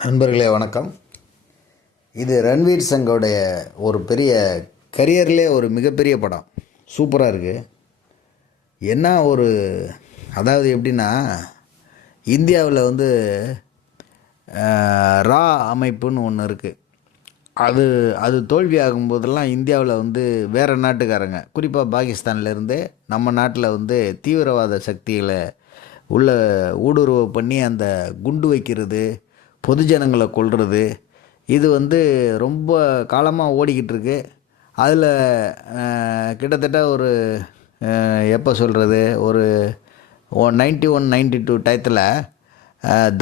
நண்பர்களே வணக்கம். இது ரன்வீர் சிங்கோடைய ஒரு பெரிய கரியர்லே ஒரு மிகப்பெரிய படம். சூப்பராக இருக்குது. என்ன ஒரு அதாவது எப்படின்னா, இந்தியாவில் ரா அமைப்புன்னு ஒன்று இருக்குது. அது அது தோல்வி ஆகும்போதெல்லாம் இந்தியாவில் வேறு நாட்டுக்காரங்க, குறிப்பாக பாகிஸ்தான்லேருந்து நம்ம நாட்டில் தீவிரவாத சக்திகளை உள்ள ஊடுருவ பண்ணி அந்த குண்டு வைக்கிறது, பொதுஜனங்களை கொல்வது, இது ரொம்ப காலமாக ஓடிக்கிட்டு இருக்கு. அதில் கிட்டத்தட்ட ஒரு எப்போ சொல்கிறது, ஒரு 91-92 டயத்தில்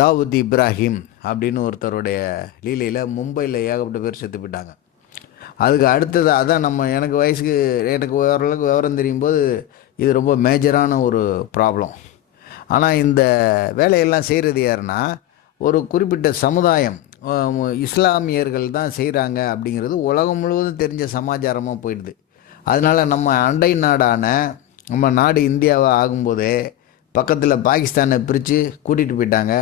தாவூத் இப்ராஹிம் அப்படின்னு ஒருத்தருடைய லீலையில் மும்பையில் ஏகப்பட்ட பேர் செத்து போயிட்டாங்க. அதுக்கு அடுத்தது அதான் எனக்கு ஓரளவுக்கு விவரம் தெரியும் போது இது ரொம்ப மேஜரான ஒரு ப்ராப்ளம். ஆனால் இந்த வேலையெல்லாம் செய்கிறது யாருன்னா, ஒரு குறிப்பிட்ட சமுதாயம், இஸ்லாமியர்கள் தான் செய்கிறாங்க அப்படிங்கிறது உலகம் முழுவதும் தெரிஞ்ச சமாச்சாரமாக போயிடுது. அதனால் நம்ம அண்டை நாடான நம்ம நாடு இந்தியாவை ஆகும்போதே பக்கத்தில் பாகிஸ்தானை பிரித்து கூட்டிகிட்டு போயிட்டாங்க.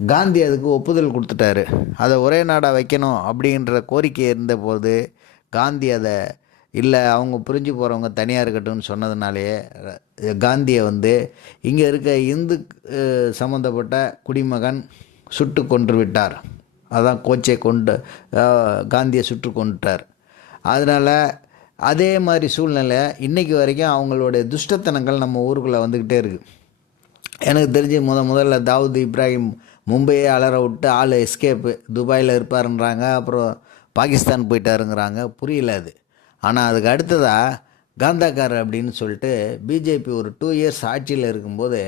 காந்தி அதுக்கு ஒப்புதல் கொடுத்துட்டாரு. அதை ஒரே நாடாக வைக்கணும் அப்படின்ற கோரிக்கை இருந்தபோது காந்தி அதை இல்லை, அவங்க பிரிஞ்சு போகிறவங்க தனியாக இருக்கட்டும்னு சொன்னதுனாலேயே காந்தியை இங்கே இருக்க இந்து சம்மந்தப்பட்ட குடிமகன் சுட்டு கொன்று விட்டார். அதான் கோச்சை காந்தியை சுட்டு கொண்டுட்டார். அதனால் அதே மாதிரி சூழ்நிலை இன்றைக்கி வரைக்கும் அவங்களுடைய துஷ்டத்தனங்கள் நம்ம ஊருக்குள்ளே வந்துக்கிட்டே இருக்குது. எனக்கு தெரிஞ்சு முதல்ல தாவூத் இப்ராஹிம் மும்பையே அலற விட்டு ஆள் எஸ்கேப்பு, துபாயில் இருப்பாருன்றாங்க, அப்புறம் பாகிஸ்தான் போயிட்டாருங்கிறாங்க. புரியல அது. ஆனால் அதுக்கு அடுத்ததாக காந்தாக்கார் அப்படின்னு சொல்லிட்டு பிஜேபி ஒரு 2 இயர்ஸ் ஆட்சியில் இருக்கும்போது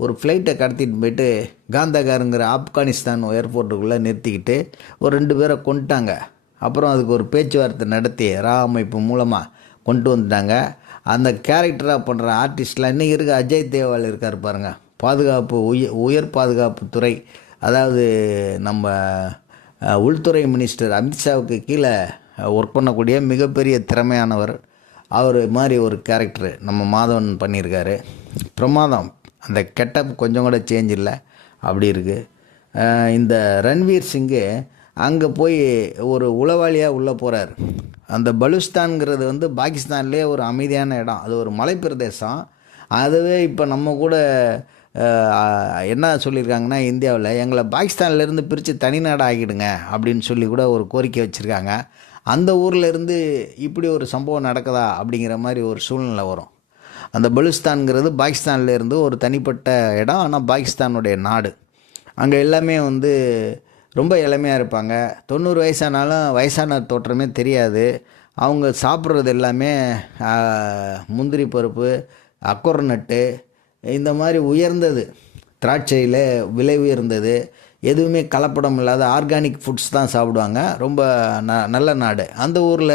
ஒரு ஃப்ளைட்டை கடத்திட்டு போயிட்டு காந்தாகாருங்கிற ஆப்கானிஸ்தான் ஏர்போர்ட்டுக்குள்ளே நிறுத்திக்கிட்டு ஒரு 2 பேரை கொண்டுட்டாங்க. அப்புறம் அதுக்கு ஒரு பேச்சுவார்த்தை நடத்தி ரா அமைப்பு மூலமாக கொண்டு வந்துட்டாங்க. அந்த கேரக்டராக பண்ணுற ஆர்டிஸ்ட்லாம் இன்றைக்கி இருக்க அஜய் தேவால் இருக்கார் பாருங்கள், பாதுகாப்பு உயர் பாதுகாப்புத்துறை, அதாவது நம்ம உள்துறை மினிஸ்டர் அமித்ஷாவுக்கு கீழே ஒர்க் பண்ணக்கூடிய மிகப்பெரிய திறமையானவர். அவர் மாதிரி ஒரு கேரக்டரு நம்ம மாதவன் பண்ணியிருக்காரு. பிரமாதம். அந்த கெட்டப் கொஞ்சம் கூட சேஞ்ச் இல்லை, அப்படி இருக்குது. இந்த ரன்வீர் சிங்கு அங்கே போய் ஒரு உளவாளியாக உள்ளே போகிறார். அந்த பலுஸ்தான்ங்கிறது பாகிஸ்தான்லேயே ஒரு அமைதியான இடம், அது ஒரு மலைப்பிரதேசம். அதுவே இப்போ நம்ம கூட என்ன சொல்லியிருக்காங்கன்னா, இந்தியாவில் எங்களை பாகிஸ்தான்லேருந்து பிரித்து தனிநாடு ஆகிடுங்க அப்படின்னு சொல்லி கூட ஒரு கோரிக்கை வச்சுருக்காங்க. அந்த ஊரில் இருந்து இப்படி ஒரு சம்பவம் நடக்குதா அப்படிங்கிற மாதிரி ஒரு சூழ்நிலை வரும். அந்த பலுஸ்தான்ங்கிறது பாகிஸ்தான்லேருந்து ஒரு தனிப்பட்ட இடம், ஆனால் பாகிஸ்தானுடைய நாடு. அங்கே எல்லாமே ரொம்ப இளமையாக இருப்பாங்க. 90 வயசானாலும் வயசான தோற்றமே தெரியாது. அவங்க சாப்பிட்றது எல்லாமே முந்திரி பருப்பு, அக்கொரநட்டு, இந்த மாதிரி உயர்ந்தது, திராட்சையில் விலை உயர்ந்தது, எதுவுமே கலப்படம் இல்லாத ஆர்கானிக் ஃபுட்ஸ் தான் சாப்பிடுவாங்க. ரொம்ப நல்ல நாடு. அந்த ஊரில்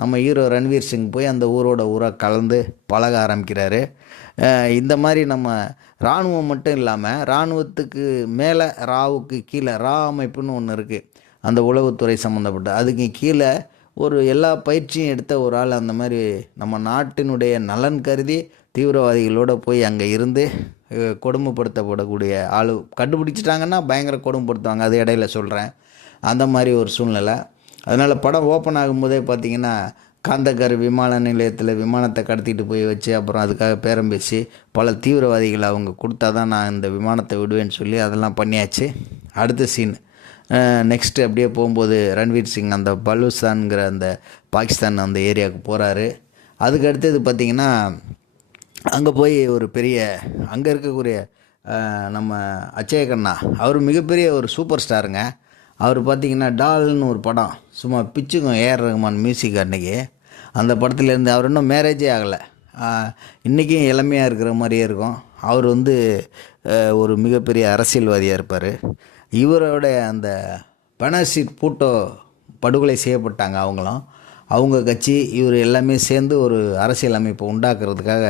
நம்ம ஹீரோ ரன்வீர் சிங் போய் அந்த ஊராக கலந்து பழக ஆரம்பிக்கிறாரு. இந்த மாதிரி நம்ம இராணுவம் மட்டும் இல்லாமல் இராணுவத்துக்கு மேலே ராவுக்கு கீழே ரா அமைப்புன்னு ஒன்று இருக்குது, அந்த உளவுத்துறை சம்மந்தப்பட்ட, அதுக்கு கீழே ஒரு எல்லா பயிற்சியும் எடுத்த ஒரு ஆள். அந்த மாதிரி நம்ம நாட்டினுடைய நலன் கருதி தீவிரவாதிகளோடு போய் அங்கே இருந்து கொடுமைப்படுத்தப்படக்கூடிய ஆள் கண்டுபிடிச்சிட்டாங்கன்னா பயங்கர கொடுமைப்படுத்துவாங்க. அது இடையில சொல்கிறேன். அந்த மாதிரி ஒரு சூழ்நிலை. அதனால் படம் ஓப்பன் ஆகும்போதே பார்த்திங்கன்னா, காந்தகார் விமான நிலையத்தில் விமானத்தை கடத்திட்டு போய் வச்சு அப்புறம் அதுக்காக பேரம் பேசி பல தீவிரவாதிகளை அவங்க கொடுத்தா தான் நான் இந்த விமானத்தை விடுவேன்னு சொல்லி அதெல்லாம் பண்ணியாச்சு. அடுத்த சீன் நெக்ஸ்ட்டு அப்படியே போகும்போது ரன்வீர் சிங் அந்த பலுஸ்தான்ங்கிற அந்த பாகிஸ்தான் அந்த ஏரியாவுக்கு போகிறாரு. அதுக்கு அடுத்தது பார்த்திங்கன்னா, அங்கே போய் ஒரு பெரிய அங்கே இருக்கக்கூடிய நம்ம அச்சய் கண்ணா, அவர் மிகப்பெரிய ஒரு சூப்பர் ஸ்டாருங்க. அவர் பார்த்திங்கன்னா டால்னு ஒரு படம் சும்மா பிச்சுக்கும் ஏஆர் ரஹ்மான் மியூசிக். அன்றைக்கி அந்த படத்துலேருந்து அவர் இன்னும் மேரேஜே ஆகலை, இன்றைக்கும் இளமையாக இருக்கிற மாதிரியே இருக்கும். அவர் ஒரு மிகப்பெரிய அரசியல்வாதியாக இருப்பார். இவரோட அந்த பெனர்ஷீட் பூட்டோ படுகொலை செய்யப்பட்டாங்க. அவங்க கட்சி இவர் எல்லாமே சேர்ந்து ஒரு அரசியல் அமைப்பை உண்டாக்குறதுக்காக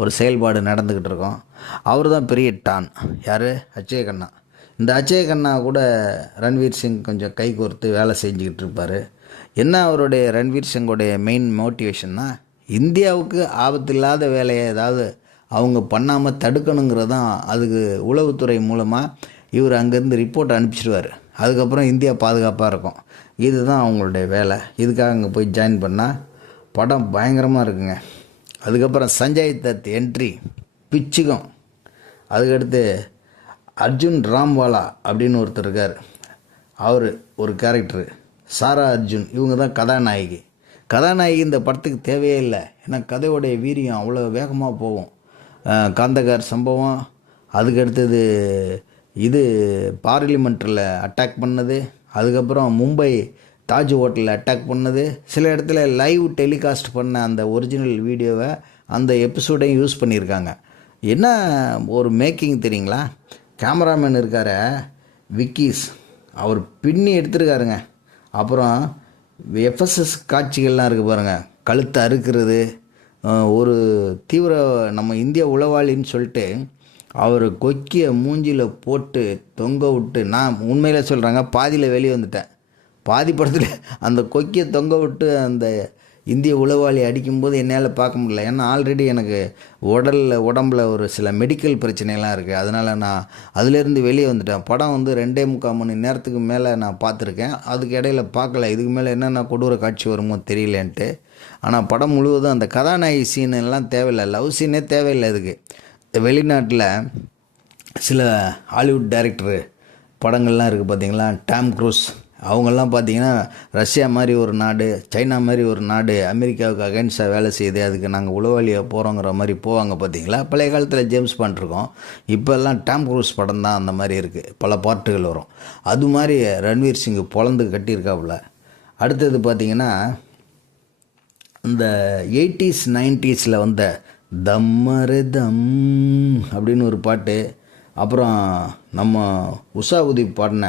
ஒரு செயல்பாடு நடந்துக்கிட்டு இருக்கோம். அவர் தான் பெரிய டான். யார்? அச்சய் கண்ணா. இந்த அச்சய் கண்ணா கூட ரன்வீர் சிங் கொஞ்சம் கை கோர்த்து வேலை செஞ்சுக்கிட்டு இருப்பார். என்ன அவருடைய ரன்வீர் சிங்கோடைய மெயின் மோட்டிவேஷன்னா, இந்தியாவுக்கு ஆபத்து இல்லாத வேலையை ஏதாவது அவங்க பண்ணாமல் தடுக்கணுங்கிறது தான். அதுக்கு உளவுத்துறை மூலமாக இவர் அங்கேருந்து ரிப்போர்ட் அனுப்பிச்சிடுவார். அதுக்கப்புறம் இந்தியா பாதுகாப்பாக இருக்கும். இதுதான் அவங்களுடைய வேலை. இதுக்காக அங்கே போய் ஜாயின் பண்ணால் படம் பயங்கரமாக இருக்குங்க. அதுக்கப்புறம் சஞ்சய் தத் என்ட்ரி பிச்சுக்கும். அதுக்கடுத்து அர்ஜுன் ராம்வாலா அப்படின்னு ஒருத்தர் இருக்கார். அவர் ஒரு கேரக்டரு. சாரா அர்ஜுன், இவங்க தான் கதாநாயகி இந்த படத்துக்கு தேவையே இல்லை. ஏன்னா கதையோடைய வீரியம் அவ்வளோ வேகமாக போகும். காந்தகார் சம்பவம், அதுக்கடுத்தது இது பார்லிமெண்ட்டில் அட்டாக் பண்ணது, அதுக்கப்புறம் மும்பை தாஜ் ஹோட்டலில் அட்டாக் பண்ணது, சில இடத்துல லைவ் டெலிகாஸ்ட் பண்ண அந்த ஒரிஜினல் வீடியோவை அந்த எபிசோடையும் யூஸ் பண்ணியிருக்காங்க. என்ன ஒரு மேக்கிங் தெரியுங்களா? கேமராமேன் இருக்கார விக்கீஸ், அவர் பின்னி எடுத்துருக்காருங்க. அப்புறம் எஃப்எஸ்எஸ் காட்சிகள்லாம் இருக்குது பாருங்கள். கழுத்தை அறுக்கிறது, ஒரு தீவிர நம்ம இந்திய உளவாளின்னு சொல்லிட்டு அவர் கொக்கியை மூஞ்சியில் போட்டு தொங்க விட்டு, நான் உண்மையில் சொல்கிறாங்க பாதியில் வெளியே வந்துட்டேன். பாதி படத்தில் அந்த கொக்கியை தொங்க விட்டு அந்த இந்திய உளவாளி அடிக்கும்போது என்னால் பார்க்க முடியல. ஏன்னா ஆல்ரெடி எனக்கு உடம்பில் ஒரு சில மெடிக்கல் பிரச்சனைலாம் இருக்குது. அதனால் நான் அதிலேருந்து வெளியே வந்துட்டேன். படம் வந்து 2.25 மணி நேரத்துக்கு மேலே நான் பார்த்துருக்கேன். அதுக்கு இடையில் பார்க்கல, இதுக்கு மேலே என்னென்ன கொடூர காட்சி வருமோ தெரியலேன்ட்டு. ஆனால் படம் முழுவதும் அந்த கதாநாயகி சீன் எல்லாம் தேவையில்லை, லவ் சீனே தேவையில்லை. இதுக்கு வெளிநாட்டில் சில ஹாலிவுட் டைரக்டரு படங்கள்லாம் இருக்குது பார்த்தீங்களா, டாம் க்ரூஸ், அவங்கெல்லாம் பார்த்திங்கன்னா ரஷ்யா மாதிரி ஒரு நாடு, சைனா மாதிரி ஒரு நாடு அமெரிக்காவுக்கு அகைன்ஸ்டாக வேலை செய்யுது, அதுக்கு நாங்கள் உளவாளியாக போகிறோங்கிற மாதிரி போவாங்க பார்த்தீங்களா. பழைய காலத்தில் ஜேம்ஸ் பாண்ட் இருக்கோம், இப்போல்லாம் டாம் க்ரூஸ் படம் தான் அந்த மாதிரி இருக்குது, பல பாட்டுகள் வரும். அது மாதிரி ரன்வீர் சிங் பொழந்து கட்டியிருக்காப்புல. அடுத்தது பார்த்திங்கன்னா இந்த 80s 90s வந்த தம்மரு தம் அப்படின்னு ஒரு பாட்டு, அப்புறம் நம்ம உஷா உதீப் பாடின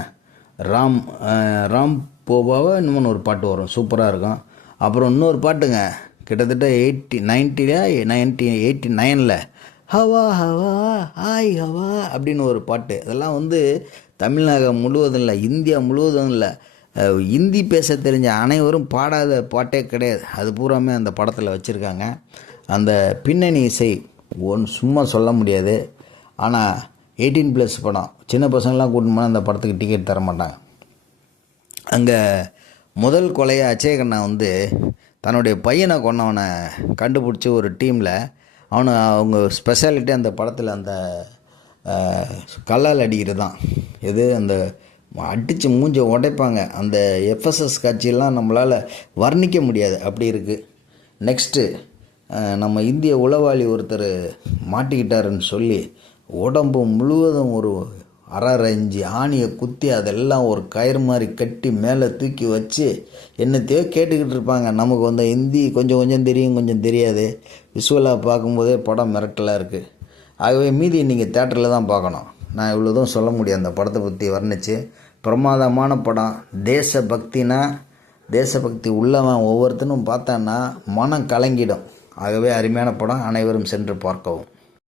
ராம் போபாவா இன்னொன்று ஒரு பாட்டு வரும், சூப்பராக இருக்கும். அப்புறம் இன்னொரு பாட்டுங்க, கிட்டத்தட்ட 1989 ஹவா ஹவா ஹாய் ஹவா அப்படின்னு ஒரு பாட்டு. அதெல்லாம் வந்து தமிழ்நாடு முழுவதும் இல்லை, இந்தியா முழுவதும் இல்லை, இந்தி பேச தெரிஞ்ச அனைவரும் பாடாத பாட்டே கிடையாது. அது பூராமே அந்த படத்தில் வச்சுருக்காங்க. அந்த பின்னணி இசை சும்மா சொல்ல முடியாது. ஆனால் 18+ படம், சின்ன பசங்களாம் கூட்டின்னு போனால் அந்த படத்துக்கு டிக்கெட் தர மாட்டாங்க. அங்கே முதல் கொலையை அச்சயகண்ணா வந்து தன்னுடைய பையனை கொண்டவனை கண்டுபிடிச்சி ஒரு டீமில் அவங்க ஸ்பெஷாலிட்டி அந்த படத்தில் அந்த கல்லால் அடிக்கிறது தான். எது அந்த அடித்து மூஞ்சை உடைப்பாங்க. அந்த எஃப்எஸ்எஸ் காட்சியெல்லாம் நம்மளால் வர்ணிக்க முடியாது, அப்படி இருக்குது. நெக்ஸ்ட்டு நம்ம இந்திய உளவாளி ஒருத்தர் மாட்டிக்கிட்டாருன்னு சொல்லி உடம்பு முழுவதும் ஒரு 1/2 இன்ச்சு ஆணியை குத்தி அதெல்லாம் ஒரு கயிறு மாதிரி கட்டி மேலே தூக்கி வச்சு என்னத்தையோ கேட்டுக்கிட்டு இருப்பாங்க. நமக்கு வந்து ஹிந்தி கொஞ்சம் கொஞ்சம் தெரியும், கொஞ்சம் தெரியாது. விஷுவலாக பார்க்கும்போதே படம் மிரட்டலாக இருக்குது. ஆகவே மீதி நீங்கள் தேட்டரில் தான் பார்க்கணும். நான் இவ்வளோதும் சொல்ல முடியும் அந்த படத்தை பற்றி வர்ணித்து. பிரமாதமான படம். தேசபக்தி உள்ளவன் ஒவ்வொருத்தனும் பார்த்தான்னா மனம் கலங்கிடும். ஆகவே அருமையான படம், அனைவரும் சென்று பார்க்கவும்.